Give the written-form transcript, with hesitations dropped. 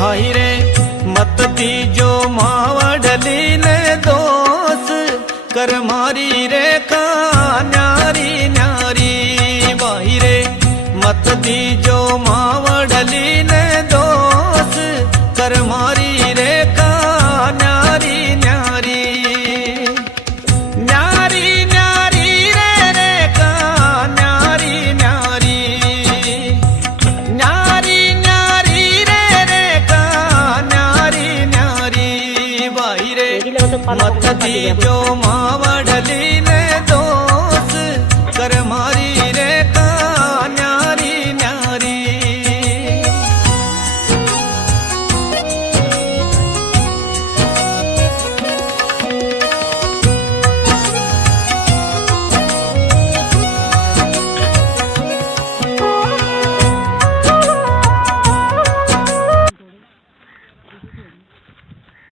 भाई रे मत दीजो मावड़ली ने दोष कर मारी रे का न्यारी न्यारी। भाई रे मत दीजो मावड़ली ने दोष कर मारी रे का न्यारी न्यारी। न्यारी न्यारी रे का न्यारी न्यारी। न्यारी न्यारी रे का न्यारी न्यारी। भाई रे मत दीजो मावा